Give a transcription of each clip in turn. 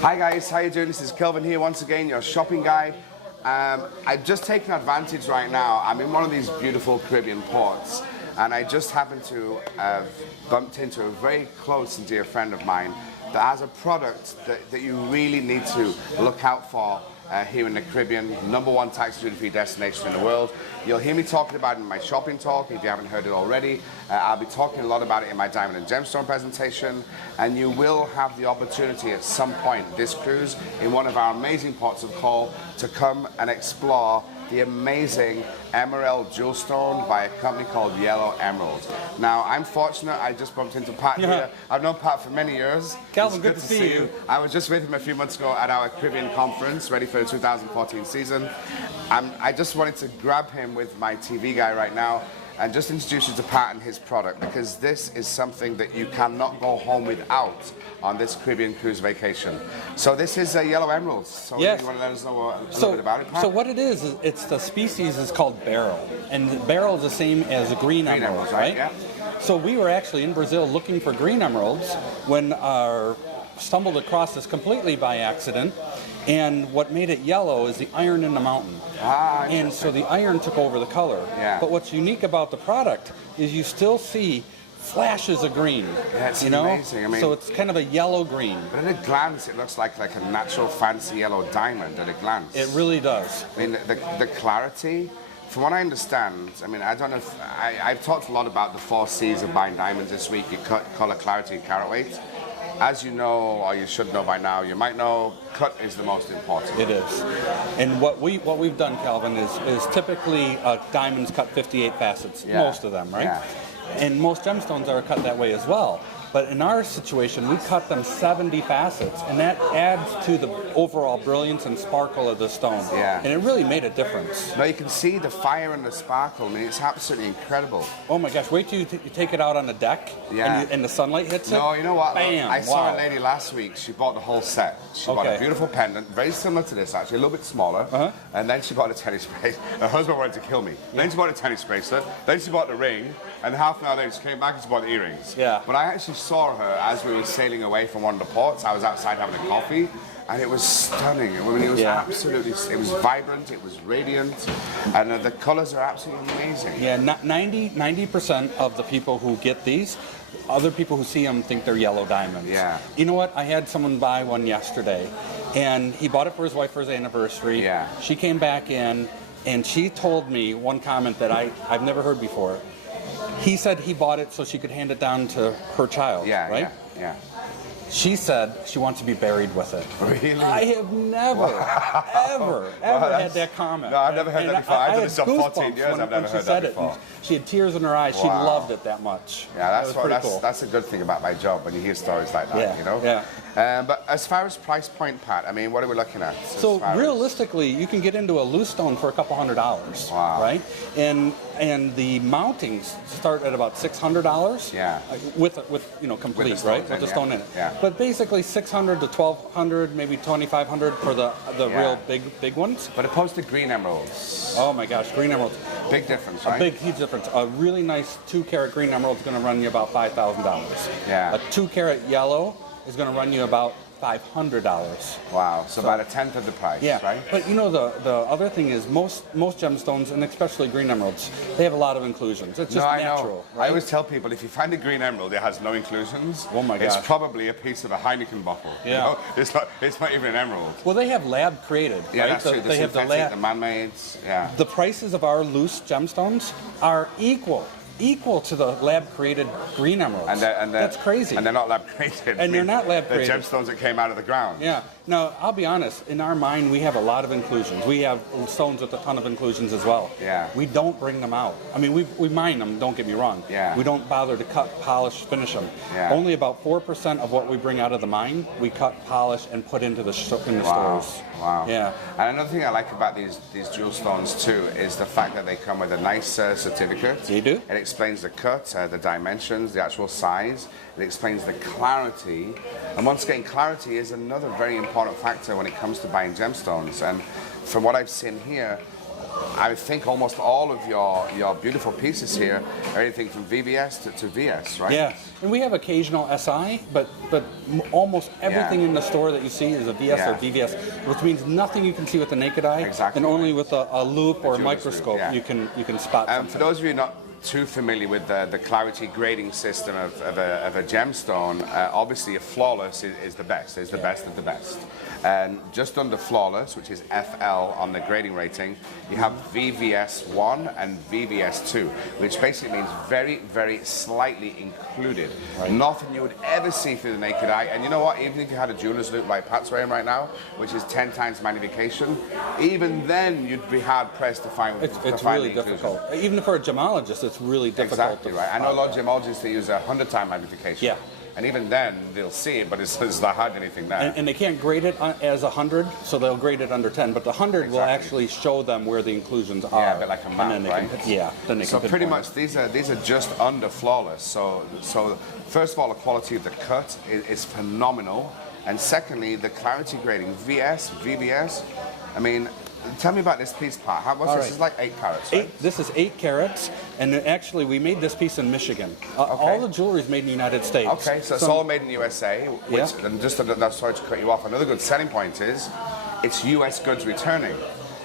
Hi guys, how you doing? This is Kelvin here once again, your shopping guide. I've just taken advantage right now. I'm in one of these beautiful Caribbean ports, and I just happened to have bumped into a very close and dear friend of mine that has a product that you really need to look out for here in the Caribbean, #1 tax duty-free destination in the world. You'll hear me talking about it in my shopping talk if you haven't heard it already. I'll be talking a lot about it in my Diamond and Gemstone presentation, and you will have the opportunity at some point this cruise in one of our amazing ports of call to come and explore the amazing Emeryl jewel stone by a company called Yellow Emeryl. Now, I'm fortunate, I just bumped into Pat here. I've known Pat for many years. Kelvin, good to see you. I was just with him a few months ago at our Caribbean conference, ready for the 2014 season. I just wanted to grab him with my TV guy right now and just introduce you to Pat and his product, because this is something that you cannot go home without on this Caribbean cruise vacation. So this is Yellow Emeryl. So yes. You want to let us know a little bit about it, Pat? So what it is it's the species is called beryl, and the beryl is the same as a green emerald, right? Yeah. So we were actually in Brazil looking for green emeralds when stumbled across this completely by accident, and what made it yellow is the iron in the mountain. And so the iron took over the color. Yeah. But what's unique about the product is you still see flashes of green. That's amazing. I mean, so it's kind of a yellow green. But at a glance, it looks like a natural fancy yellow diamond at a glance. It really does. I mean, the clarity, from what I understand, I mean, I don't know if, I've talked a lot about the 4 C's of buying diamonds this week. You cut, color, clarity, and carat weight. As you know, or you should know by now, you might know, cut is the most important. It is. And what we've done, Calvin, is typically diamonds cut 58 facets, most of them, right? Yeah. And most gemstones are cut that way as well. But in our situation, we cut them 70 facets, and that adds to the overall brilliance and sparkle of the stone. Yeah. And it really made a difference. No, you can see the fire and the sparkle. I mean, it's absolutely incredible. Oh my gosh, wait till you take it out on the deck and the sunlight hits it. No, you know what? Bam, I saw a lady last week, she bought the whole set. She bought a beautiful pendant, very similar to this actually, a little bit smaller. And then she bought a tennis bracelet. Her husband wanted to kill me. Then she bought a tennis bracelet. Then she bought the ring. And half an hour later, she came back and she bought the earrings. Yeah. But I actually saw her as we were sailing away from one of the ports. I was outside having a coffee, and it was stunning. I mean, it was absolutely, it was vibrant, it was radiant, and the colors are absolutely amazing. Yeah, 90% of the people who get these, other people who see them think they're yellow diamonds. Yeah. You know what? I had someone buy one yesterday, and he bought it for his wife for his anniversary. Yeah. She came back in, and she told me one comment that I've never heard before. He said he bought it so she could hand it down to her child, right? Yeah. She said she wants to be buried with it. Really? I have never, ever had that comment. No, I've never heard that before. I've done this for 14 years. I've never heard that before. She had tears in her eyes. She loved it that much. Yeah, cool. That's a good thing about my job when you hear stories like that, you know? Yeah. But as far as price point, Pat, I mean, what are we looking at? So realistically, you can get into a loose stone for a couple $100s, right? And the mountings start at about $600. Yeah. With complete, right? With the stone in it. Yeah. But basically $600 to $1,200, maybe $2,500 for the real big ones. But opposed to green emeralds. Oh my gosh, green emeralds. Big difference, right? A big, huge difference. A really nice 2-carat green emerald is going to run you about $5,000. Yeah. A 2-carat yellow is going to run you about $500. Wow, so about a tenth of the price, right? But you know, the other thing is most gemstones, and especially green emeralds, they have a lot of inclusions. It's just natural. Right? I always tell people, if you find a green emerald, it has no inclusions. Oh my gosh. It's probably a piece of a Heineken bottle. Yeah. You know? It's not even an emerald. Well, they have lab created. Yeah, right? that's true. They have the man-made. Yeah. The prices of our loose gemstones are equal to the lab-created green emeralds. That's crazy. And they're not lab-created. And they're not lab-created. They're gemstones that came out of the ground. Yeah. Now, I'll be honest, in our mind, we have a lot of inclusions. We have stones with a ton of inclusions as well. Yeah. We don't bring them out. I mean, we mine them, don't get me wrong. Yeah. We don't bother to cut, polish, finish them. Yeah. Only about 4% of what we bring out of the mine, we cut, polish, and put into the stores. Wow. Yeah. And another thing I like about these jewel stones, too, is the fact that they come with a nice certificate. They do. It explains the cut, the dimensions, the actual size. It explains the clarity. And once again, clarity is another very important factor when it comes to buying gemstones. And from what I've seen here, I think almost all of your beautiful pieces here are anything from VVS to VS, right? Yeah, and we have occasional SI, but almost everything in the store that you see is a VS or VVS, which means nothing you can see with the naked eye, and only with a loop or a microscope you can spot something. For those of you not too familiar with the clarity grading system of a gemstone, obviously a flawless is the best. It's the best of the best. And just under flawless, which is FL on the grading rating, you have VVS1 and VVS2, which basically means very, very slightly included. Nothing you would ever see through the naked eye. And you know what? Even if you had a jeweler's loop like Pat's wearing right now, which is 10 times magnification, even then you'd be hard pressed to find. It's really difficult. Even for a gemologist, it's really difficult. Exactly right. I know a lot of gemologists that use 100 times magnification. Yeah. And even then, they'll see it, but it's not hard anything there. And they can't grade it as 100, so they'll grade it under 10. But the 100 will actually show them where the inclusions are. Yeah, a bit like a map, right? Then they so can pretty much these are just under flawless. So first of all, the quality of the cut is phenomenal, and secondly, the clarity grading, VS, VVS. I mean, tell me about this piece, Pat. What's this? This is like 8 carats, right? This is 8 carats, and actually we made this piece in Michigan. All the jewelry is made in the United States. Okay, so it's all made in the USA. Which, and just sorry to cut you off. Another good selling point is it's US goods returning.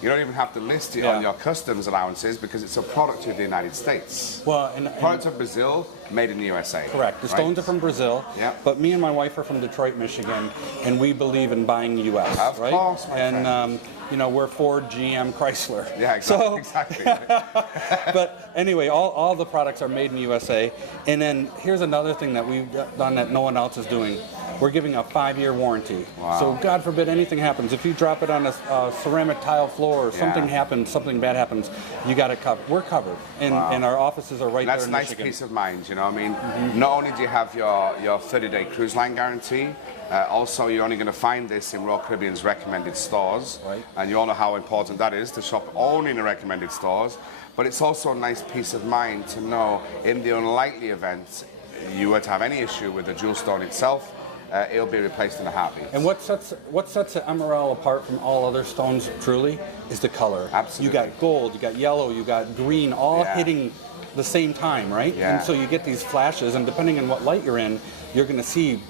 You don't even have to list it on your customs allowances because it's a product of the United States. Well, product of Brazil, made in the USA. Correct. The stones are from Brazil. Yeah. But me and my wife are from Detroit, Michigan, and we believe in buying U.S. Of course, my friend. You know, we're Ford, GM, Chrysler. Yeah, exactly. But anyway, all the products are made in USA. And then here's another thing that we've done that no one else is doing. We're giving a 5-year warranty. Wow. So God forbid anything happens. If you drop it on a ceramic tile floor or something happens, something bad happens, you got it covered. We're covered. And our offices are right there in Michigan. That's a nice peace of mind, you know. I mean, not only do you have your 30-day cruise line guarantee, also you're only going to find this in Royal Caribbean's recommended stores. Right. And you all know how important that is to shop only in the recommended stores. But it's also a nice peace of mind to know in the unlikely event you were to have any issue with the jewel stone itself, it'll be replaced in a heartbeat. And what sets the Emeryl apart from all other stones truly is the color. Absolutely. You got gold, you got yellow, you got green, all hitting the same time, right? Yeah. And so you get these flashes, and depending on what light you're in, you're going to see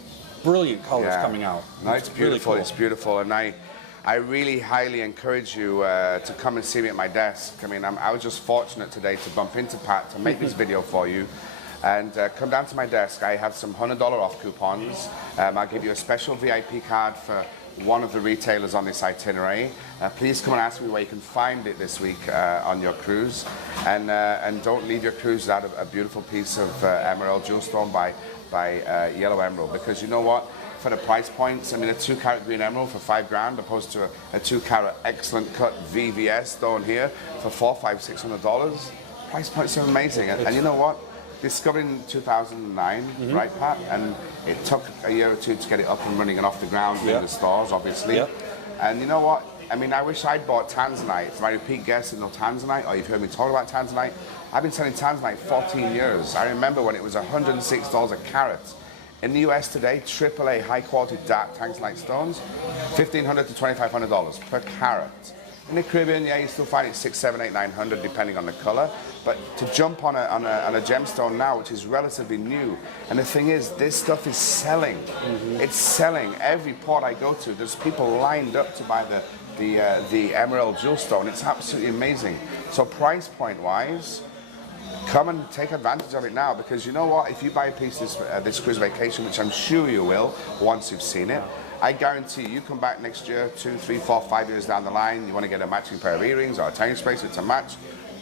brilliant colors coming out. No, it's beautiful. Really cool. It's beautiful, and I really highly encourage you to come and see me at my desk. I mean, I was just fortunate today to bump into Pat to make this video for you. And come down to my desk. I have some $100 off coupons. I'll give you a special VIP card for one of the retailers on this itinerary. Please come and ask me where you can find it this week on your cruise. And don't leave your cruise without a beautiful piece of Emerald jewel stone by Yellow Emeryl. Because you know what? For the price points, I mean, a 2-carat green emerald for $5,000 opposed to a 2-carat excellent cut VVS stone here for $400, $600. Price points are amazing. And you know what? Discovered in 2009, right, Pat? And it took a year or two to get it up and running and off the ground in the stores, obviously. Yep. And you know what? I mean, I wish I'd bought tanzanite. For my repeat guests who know tanzanite, or you've heard me talk about tanzanite, I've been selling tanzanite 14 years. I remember when it was $106 a carat. In the US today, AAA high-quality dark tanzanite stones, $1,500 to $2,500 per carat. In the Caribbean, you still find it $600, $700, $800, depending on the color. But to jump on a gemstone now, which is relatively new, and the thing is, this stuff is selling. It's selling. Every port I go to, there's people lined up to buy the Emerald jewel stone. It's absolutely amazing. So price point wise, come and take advantage of it now, because you know what? If you buy a piece this cruise vacation, which I'm sure you will once you've seen it, I guarantee you come back next year, 2, 3, 4, 5 years down the line, you want to get a matching pair of earrings or a time space to match,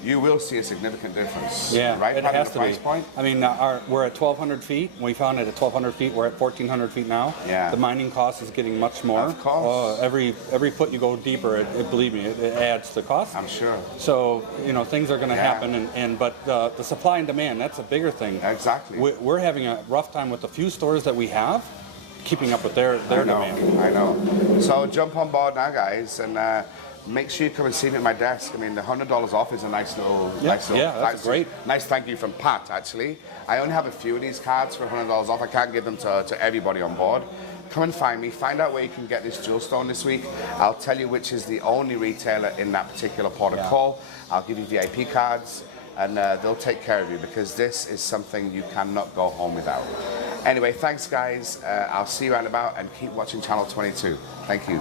you will see a significant difference. Yeah, right? It has to be. Point? I mean, we're at 1,200 feet. We found it at 1,200 feet. We're at 1,400 feet now. Yeah. The mining cost is getting much more. Of course. Every foot you go deeper, believe me, it adds to the cost. I'm sure. So, you know, things are going to happen. But the supply and demand, that's a bigger thing. Exactly. We're having a rough time with the few stores that we have, keeping up with their demand. I know. So jump on board now, guys, and make sure you come and see me at my desk. I mean, the $100 off is a nice little, that's great. Nice thank you from Pat. Actually, I only have a few of these cards for $100 off. I can't give them to everybody on board, come and find me. Find out where you can get this jewel stone this week. I'll tell you which is the only retailer in that particular port of call. I'll give you VIP cards, and they'll take care of you, because this is something you cannot go home without. Anyway, thanks guys. I'll see you out and about, and keep watching Channel 22. Thank you.